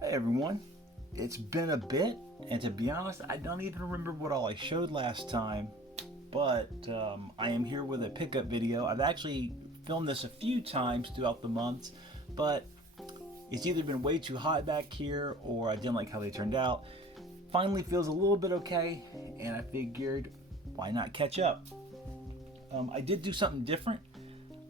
Hey everyone, it's been a bit, and to be honest, I don't even remember what all I showed last time, but I am here with a pickup video. I've actually filmed this a few times throughout the months, but it's either been way too hot back here or I didn't like how they turned out. Finally feels a little bit okay, and I figured why not catch up? I did do something different.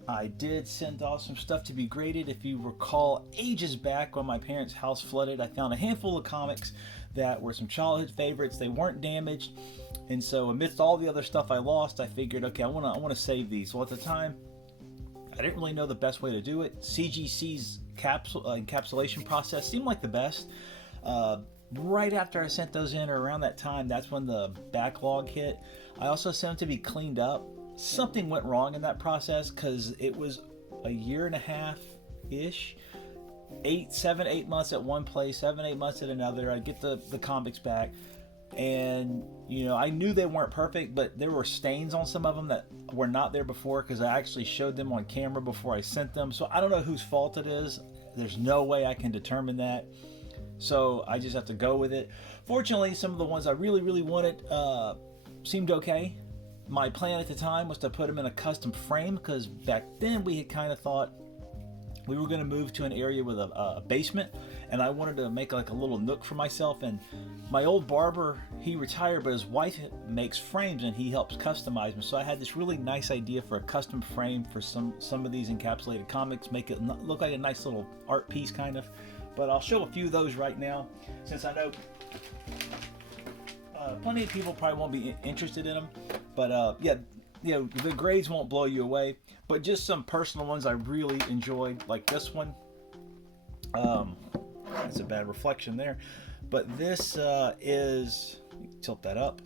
I did send off some stuff to be graded. If you recall, ages back when my parents' house flooded, I found a handful of comics that were some childhood favorites. They weren't damaged, and so amidst all the other stuff I lost, I figured, okay, I want to save these. So at the time, I didn't really know the best way to do it. CGC's encapsulation process seemed like the best. Right after I sent those in, or around that time, that's when the backlog hit. I also sent them to be cleaned up. Something went wrong in that process because it was a year and a half ish, 8 months at one place, 7 8 months at another. I get the comics back, and I knew they weren't perfect, but there were stains on some of them that were not there before because I actually showed them on camera before I sent them. So I don't know whose fault it is. There's no way I can determine that. So I just have to go with it. Fortunately, some of the ones I really wanted seemed okay. My plan at the time was to put them in a custom frame because back then we had kind of thought we were going to move to an area with a basement, and I wanted to make like a little nook for myself. And my old barber, he retired, but his wife makes frames and he helps customize them. So I had this really nice idea for a custom frame for some of these encapsulated comics, make it look like a nice little art piece kind of. But I'll show a few of those right now since I know plenty of people probably won't be interested in them. But yeah, the grades won't blow you away. But just some personal ones I really enjoyed, like this one. That's a bad reflection there. But this is, tilt that up,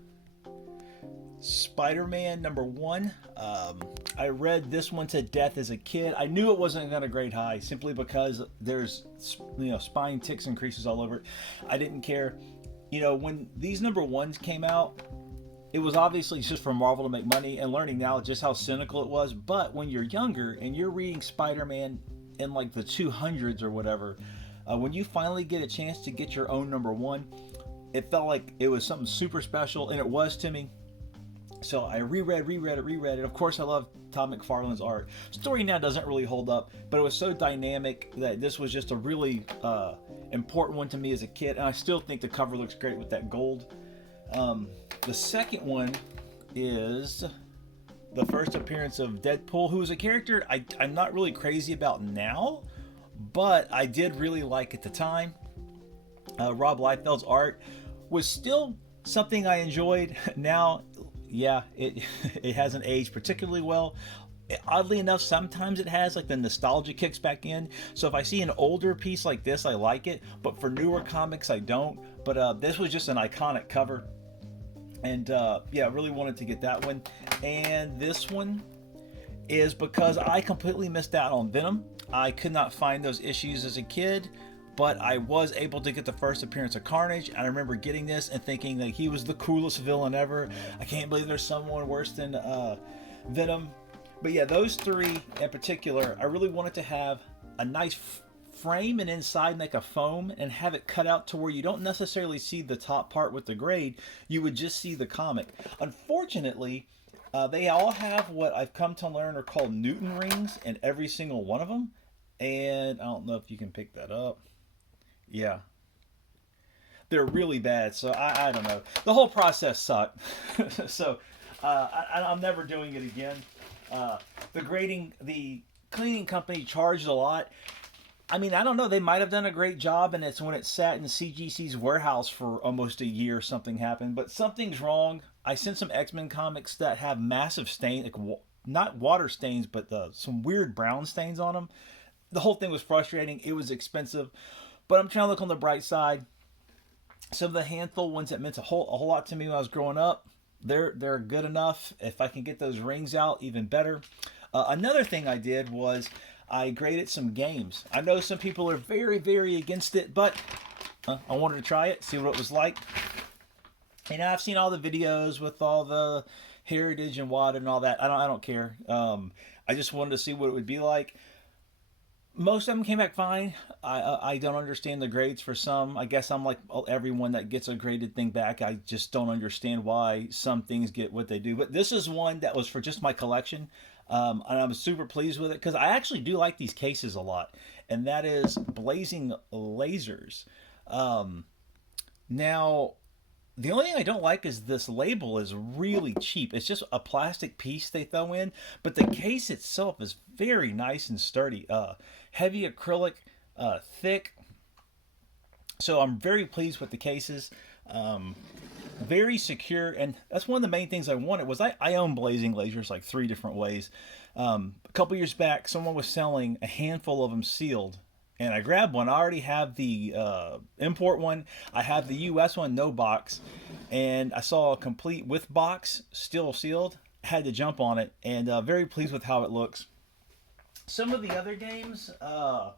Spider-Man #1. I read this one to death as a kid. I knew it wasn't going to grade high simply because there's spine ticks and creases all over it. I didn't care. When these #1s came out, it was obviously just for Marvel to make money, and learning now just how cynical it was. But when you're younger and you're reading Spider-Man in like the 200s or whatever, when you finally get a chance to get your own #1, it felt like it was something super special, and it was to me. So I reread it. Of course, I love Todd McFarlane's art. Story now doesn't really hold up, but it was so dynamic that this was just a really important one to me as a kid. And I still think the cover looks great with that gold. The second one is the first appearance of Deadpool, who is a character I'm not really crazy about now, but I did really like at the time. Rob Liefeld's art was still something I enjoyed. Now, yeah, it it hasn't aged particularly well. Oddly enough, sometimes it has, like the nostalgia kicks back in. So if I see an older piece like this, I like it. But for newer comics, I don't. But this was just an iconic cover. And yeah, I really wanted to get that one. And this one is because I completely missed out on Venom. I could not find those issues as a kid, but I was able to get the first appearance of Carnage. And I remember getting this and thinking that he was the coolest villain ever. I can't believe there's someone worse than Venom. But yeah, those three in particular, I really wanted to have a nice frame and inside make a foam and have it cut out to where you don't necessarily see the top part with the grade. You would just see the comic. Unfortunately, they all have what I've come to learn are called Newton rings in every single one of them. And I don't know if you can pick that up. Yeah, they're really bad. So I don't know. The whole process sucked. So I'm never doing it again. The cleaning company charged a lot. I mean, I don't know. They might have done a great job, and it's when it sat in CGC's warehouse for almost a year, something happened. But something's wrong. I sent some X-Men comics that have massive stains, like not water stains, but some weird brown stains on them. The whole thing was frustrating. It was expensive, but I'm trying to look on the bright side. Some of the handful ones that meant a whole lot to me when I was growing up, they're good enough. If I can get those rings out, even better. Another thing I did was I graded some games. I know some people are very against it, but I wanted to try it, see what it was like. And I've seen all the videos with all the heritage and WAD and all that. I don't care. I just wanted to see what it would be like. Most of them came back fine. I don't understand the grades for some. I guess I'm like everyone that gets a graded thing back. I just don't understand why some things get what they do. But this is one that was for just my collection, and I'm super pleased with it because I actually do like these cases a lot. And that is Blazing Lasers. Um, Now, the only thing I don't like is this label is really cheap. It's just a plastic piece they throw in, but the case itself is very nice and sturdy. Heavy acrylic, thick. So I'm very pleased with the cases. Um, Very secure, and that's one of the main things I wanted. Was I own Blazing Lasers like three different ways. A couple years back, someone was selling a handful of them sealed, and I grabbed one. I already have the import one. I have the U.S. one, no box, and I saw a complete with box, still sealed. Had to jump on it, and very pleased with how it looks. Some of the other games, I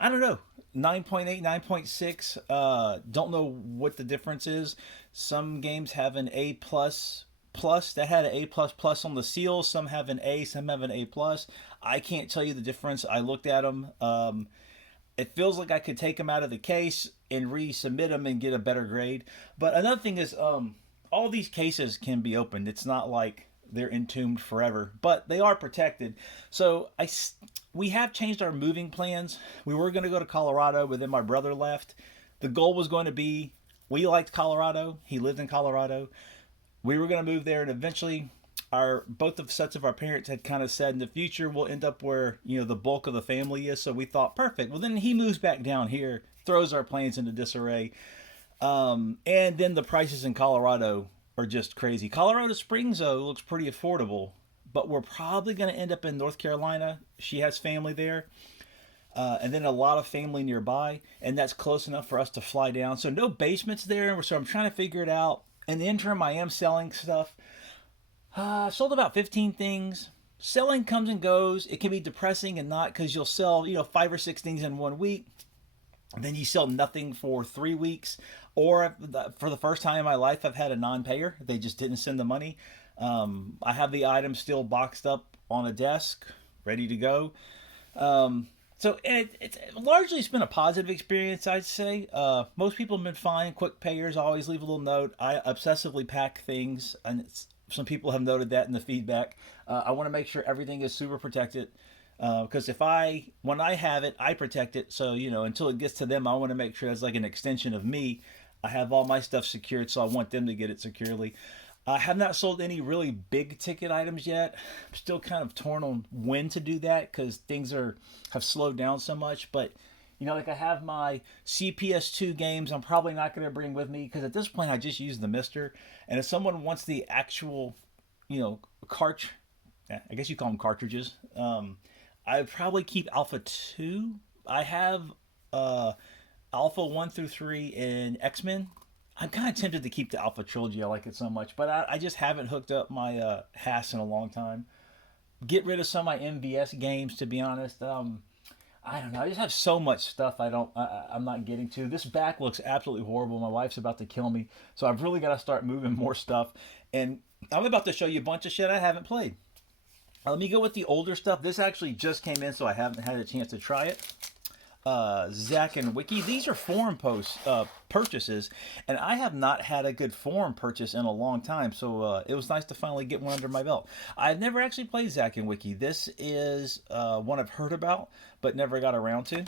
don't know. 9.8, 9.6. Don't know what the difference is. Some games have an A plus plus that had an A plus plus on the seal. Some have an A, some have an A plus. I can't tell you the difference. I looked at them. It feels like I could take them out of the case and resubmit them and get a better grade. But another thing is, all these cases can be opened. It's not like they're entombed forever, but they are protected. So we have changed our moving plans. We were going to go to Colorado, but then my brother left. The goal was going to be, we liked Colorado. He lived in Colorado. We were going to move there, and eventually our both of sets of our parents had kind of said in the future we'll end up where the bulk of the family is. So we thought, perfect. Well, then he moves back down here, throws our plans into disarray. And then the prices in Colorado are just crazy. Colorado Springs, though, looks pretty affordable, but we're probably going to end up in North Carolina. She has family there, and then a lot of family nearby, and that's close enough for us to fly down. So no basements there, so I'm trying to figure it out. In the interim, I am selling stuff. Sold about 15 things. Selling comes and goes. It can be depressing and not, because you'll sell 5 or 6 things in 1 week. Then you sell nothing for 3 weeks. Or for the first time in my life, I've had a non-payer. They just didn't send the money. I have the item still boxed up on a desk, ready to go. So it's largely it's been a positive experience, I'd say. Most people have been fine. Quick payers always leave a little note. I obsessively pack things, and some people have noted that in the feedback. I want to make sure everything is super protected. Because when I have it, I protect it. So, until it gets to them, I want to make sure it's like an extension of me. I have all my stuff secured, so I want them to get it securely. I have not sold any really big ticket items yet. I'm still kind of torn on when to do that because things have slowed down so much. But, like I have my CPS2 games I'm probably not going to bring with me because at this point I just use the Mister. And if someone wants the actual, cart, I guess you call them cartridges, I'd probably keep Alpha 2. I have Alpha 1 through 3 and X-Men. I'm kind of tempted to keep the Alpha Trilogy. I like it so much. But I just haven't hooked up my HAS in a long time. Get rid of some of my MVS games, to be honest. I don't know. I just have so much stuff I'm not getting to. This back looks absolutely horrible. My wife's about to kill me. So I've really got to start moving more stuff. And I'm about to show you a bunch of shit I haven't played. Let me go with the older stuff. This actually just came in, so I haven't had a chance to try it. Zack and Wiki. These are forum purchases, and I have not had a good forum purchase in a long time, so it was nice to finally get one under my belt. I've never actually played Zack and Wiki. This is one I've heard about, but never got around to.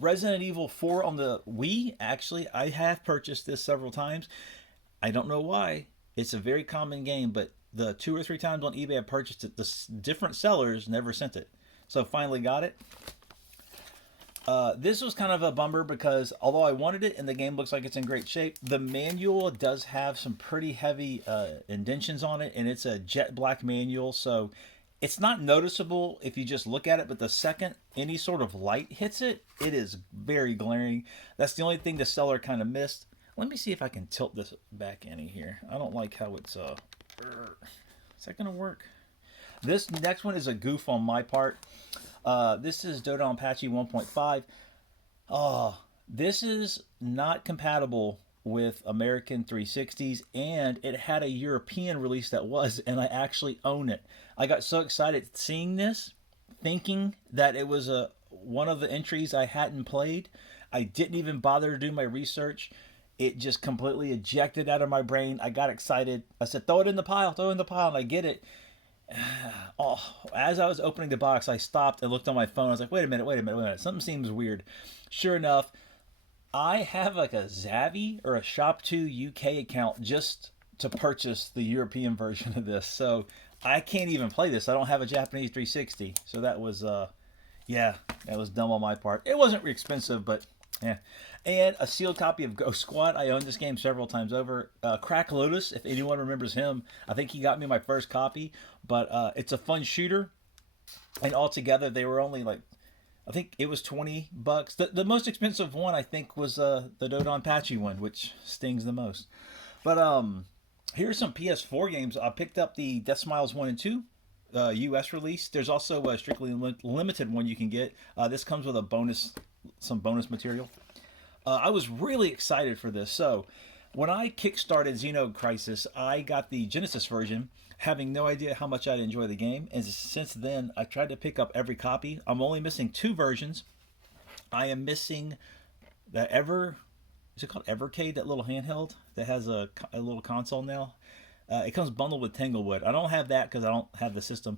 Resident Evil 4 on the Wii. Actually, I have purchased this several times. I don't know why. It's a very common game, but the 2 or 3 times on eBay I purchased it, the different sellers never sent it. So finally got it. This was kind of a bummer because although I wanted it and the game looks like it's in great shape, the manual does have some pretty heavy indentions on it, and it's a jet black manual, so it's not noticeable if you just look at it, but the second any sort of light hits it, it is very glaring. That's the only thing the seller kind of missed. Let me see if I can tilt this back any here. I don't like how it's is that gonna work? This next one is a goof on my part. This is Dodonpachi 1.5. This is not compatible with American 360s, and it had a European release that was, and I actually own it. I got so excited seeing this thinking that it was a one of the entries I hadn't played. I didn't even bother to do my research. It just completely ejected out of my brain. I got excited. I said, "Throw it in the pile, throw it in the pile," and I get it. Oh, as I was opening the box, I stopped and looked on my phone. I was like, "Wait a minute, wait a minute, wait a minute. Something seems weird." Sure enough, I have like a Zavvi or a Shop2 UK account just to purchase the European version of this. So I can't even play this. I don't have a Japanese 360. So that was yeah, that was dumb on my part. It wasn't expensive, but yeah. And a sealed copy of Ghost Squad. I owned this game several times over. Crack Lotus, if anyone remembers him, I think he got me my first copy. But it's a fun shooter, and altogether they were only like, I think it was $20. The most expensive one I think was the Dodon Pachi one, which stings the most. But here's some PS4 games. I picked up the Death Smiles 1 and 2. U.S. release. There's also a strictly limited one you can get. This comes with a bonus, some bonus material. I was really excited for this. So, when I kickstarted Xeno Crisis, I got the Genesis version, having no idea how much I'd enjoy the game. And since then, I tried to pick up every copy. I'm only missing two versions. I am missing the is it called Evercade, that little handheld that has a little console now? It comes bundled with Tanglewood. I don't have that because I don't have the system.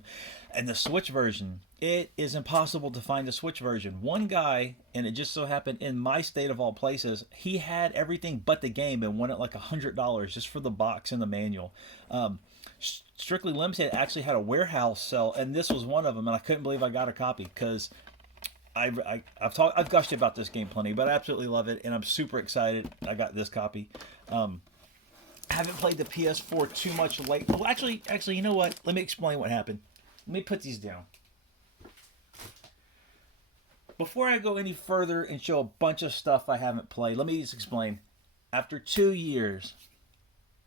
And the Switch version, it is impossible to find the Switch version. One guy, and it just so happened in my state of all places, he had everything but the game and wanted like $100 just for the box and the manual. Strictly Limited actually had a warehouse sale, and this was one of them, and I couldn't believe I got a copy because I've gushed about this game plenty, but I absolutely love it, and I'm super excited I got this copy. I haven't played the PS4 too much late. Well, actually, you know what? Let me explain what happened. Let me put these down. Before I go any further and show a bunch of stuff I haven't played, let me just explain. After 2 years,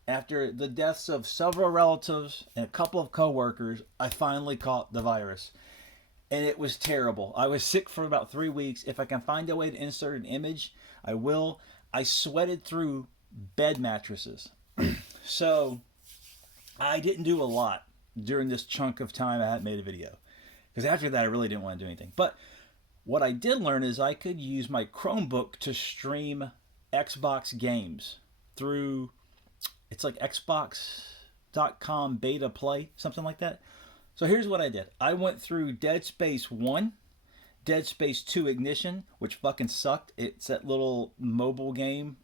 after the deaths of several relatives and a couple of coworkers, I finally caught the virus. And it was terrible. I was sick for about 3 weeks. If I can find a way to insert an image, I will. I sweated through bed mattresses. So I didn't do a lot during this chunk of time I hadn't made a video. Because after that, I really didn't want to do anything. But what I did learn is I could use my Chromebook to stream Xbox games through, it's like Xbox.com beta play, something like that. So here's what I did. I went through Dead Space 1, Dead Space 2 Ignition, which fucking sucked. It's that little mobile game.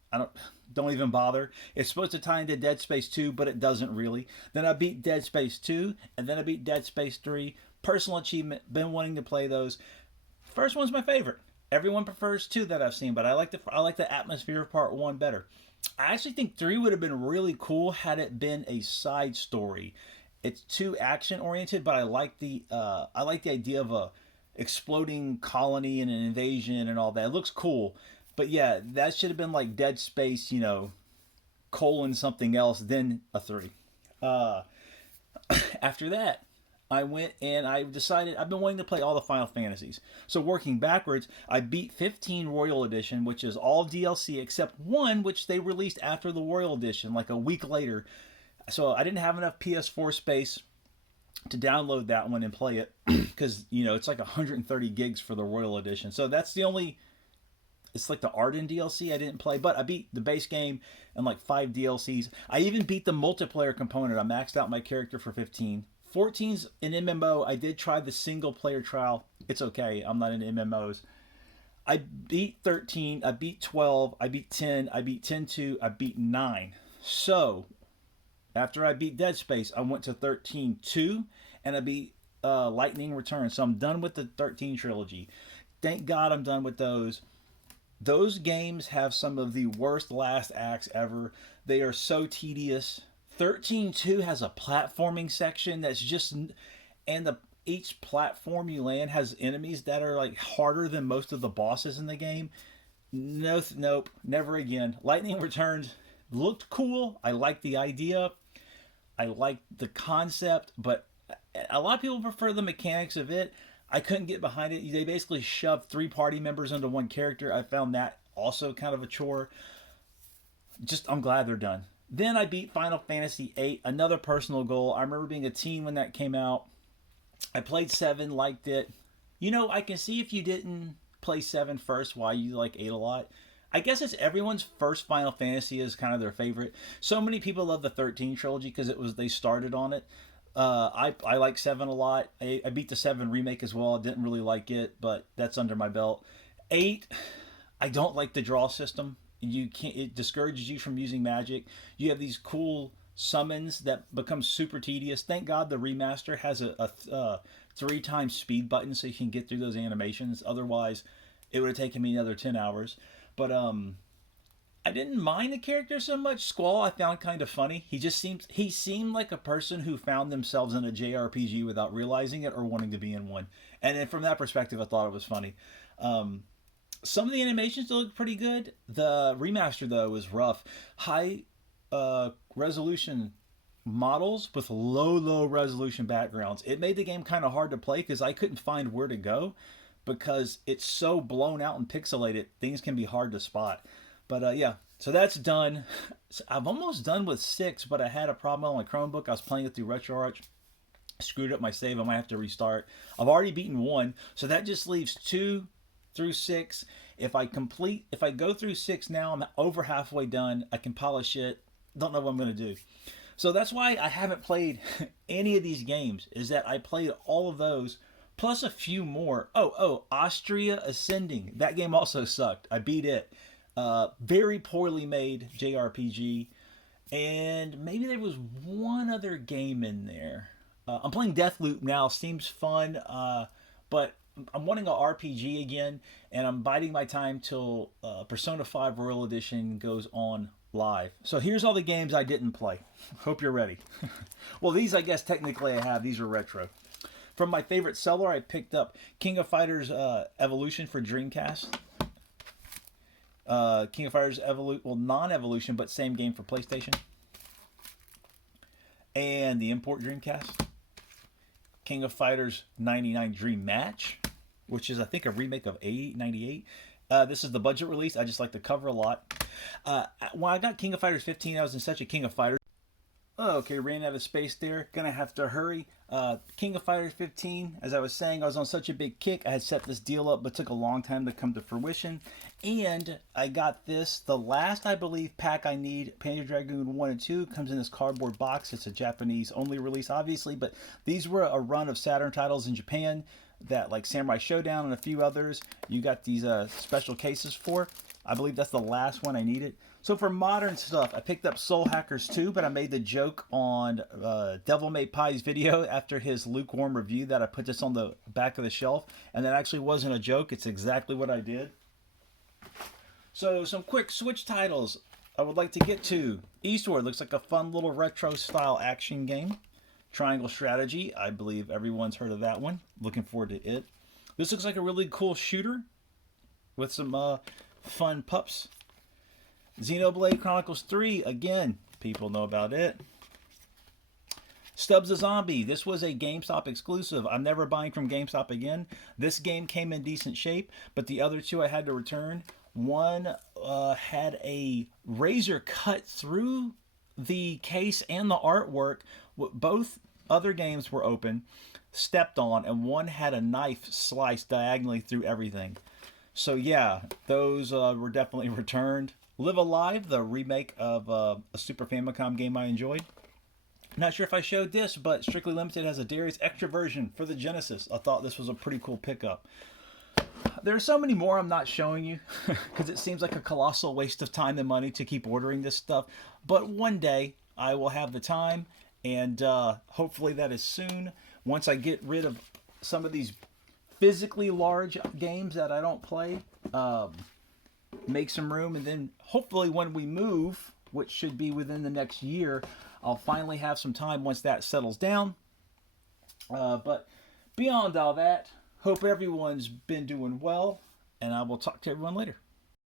Don't even bother. It's supposed to tie into Dead Space 2, but it doesn't really. Then I beat Dead Space 2, and then I beat Dead Space 3. Personal achievement, been wanting to play those. First one's my favorite. Everyone prefers 2 that I've seen, but I like the atmosphere of part 1 better. I actually think 3 would have been really cool had it been a side story. It's too action oriented, but I like the idea of a exploding colony and an invasion and all that. It looks cool. But yeah, that should have been like Dead Space, colon something else, then a 3. After that, I went and I decided I've been wanting to play all the Final Fantasies. So working backwards, I beat 15 Royal Edition, which is all DLC except one, which they released after the Royal Edition, like a week later. So I didn't have enough PS4 space to download that one and play it because, it's like 130 gigs for the Royal Edition. So that's the only... It's like the Arden DLC I didn't play, but I beat the base game and like 5 DLCs. I even beat the multiplayer component. I maxed out my character for 15. 14's an MMO. I did try the single player trial. It's okay. I'm not into MMOs. I beat 13. I beat 12. I beat 10. I beat 10-2. I beat 9. So, after I beat Dead Space, I went to 13-2 and I beat Lightning Returns. So I'm done with the 13 trilogy. Thank God I'm done with those. Those games have some of the worst last acts ever. They are so tedious. 13-2 has a platforming section that's just... And each platform you land has enemies that are like harder than most of the bosses in the game. Nope, never again. Lightning Returns looked cool. I liked the idea. I liked the concept, but a lot of people prefer the mechanics of it. I couldn't get behind it. They basically shoved 3 party members into one character. I found that also kind of a chore. I'm glad they're done. Then I beat Final Fantasy VIII, another personal goal. I remember being a teen when that came out. I played 7, liked it. You know, I can see if you didn't play 7 first why you like 8 a lot. I guess it's everyone's first Final Fantasy is kind of their favorite. So many people love the 13 trilogy because it was they started on it. I like 7 a lot. I beat the 7 remake as well. I didn't really like it, but that's under my belt. 8, I don't like the draw system. You can't. It discourages you from using magic. You have these cool summons that become super tedious. Thank God the remaster has a 3 times speed button so you can get through those animations. Otherwise, it would have taken me another 10 hours. But I didn't mind the character so much. Squall I found kind of funny. He seemed like a person who found themselves in a JRPG without realizing it or wanting to be in one. And then from that perspective, I thought it was funny. Some of the animations look pretty good. The remaster though was rough. High resolution models with low resolution backgrounds. It made the game kind of hard to play because I couldn't find where to go because it's so blown out and pixelated. Things can be hard to spot. But yeah, so that's done. I'm almost done with 6, but I had a problem on my Chromebook. I was playing it through RetroArch. Screwed up my save. I might have to restart. I've already beaten 1, so that just leaves 2 through 6. If I go through 6 now, I'm over halfway done. I can polish it. Don't know what I'm going to do. So that's why I haven't played any of these games, is that I played all of those plus a few more. Austria Ascending. That game also sucked. I beat it. Very poorly made JRPG. And maybe there was one other game in there. I'm playing Deathloop now. Seems fun. But I'm wanting a RPG again. And I'm biding my time till Persona 5 Royal Edition goes on live. So here's all the games I didn't play. Hope you're ready. Well, these I guess technically I have. These are retro. From my favorite seller, I picked up King of Fighters Evolution for Dreamcast. King of Fighters non-Evolution, but same game for PlayStation. And the import Dreamcast. King of Fighters 99 Dream Match, which is I think a remake of 98. This is the budget release. I just like the cover a lot. When I got King of Fighters 15, I was in such a King of Fighters. Oh, okay, ran out of space there. Gonna have to hurry. King of Fighters 15, as I was saying, I was on such a big kick. I had set this deal up, but took a long time to come to fruition. And I got this, the last, I believe, pack I need. Panzer Dragoon 1 and 2 comes in this cardboard box. It's a Japanese only release, obviously, but these were a run of Saturn titles in Japan that, like Samurai Showdown and a few others, you got these special cases for. I believe that's the last one I needed. So for modern stuff, I picked up Soul Hackers 2, but I made the joke on Devil May Pie's video after his lukewarm review that I put this on the back of the shelf. And that actually wasn't a joke. It's exactly what I did. So some quick Switch titles I would like to get to. Eastward looks like a fun little retro style action game. Triangle Strategy, I believe everyone's heard of that one. Looking forward to it. This looks like a really cool shooter with some fun pups. Xenoblade Chronicles 3, again, people know about it. Stubbs the Zombie, this was a GameStop exclusive. I'm never buying from GameStop again. This game came in decent shape, but the other 2 I had to return. One had a razor cut through the case and the artwork. Both other games were open, stepped on, and one had a knife sliced diagonally through everything. So yeah, those were definitely returned. Live Alive, the remake of a Super Famicom game I enjoyed. Not sure if I showed this, but Strictly Limited has a Darius Extra version for the Genesis. I thought this was a pretty cool pickup. There are so many more I'm not showing you because it seems like a colossal waste of time and money to keep ordering this stuff. But one day I will have the time, and hopefully that is soon. Once I get rid of some of these physically large games that I don't play, make some room, and then hopefully when we move, which should be within the next year, I'll finally have some time once that settles down. But beyond all that, hope everyone's been doing well, and I will talk to everyone later.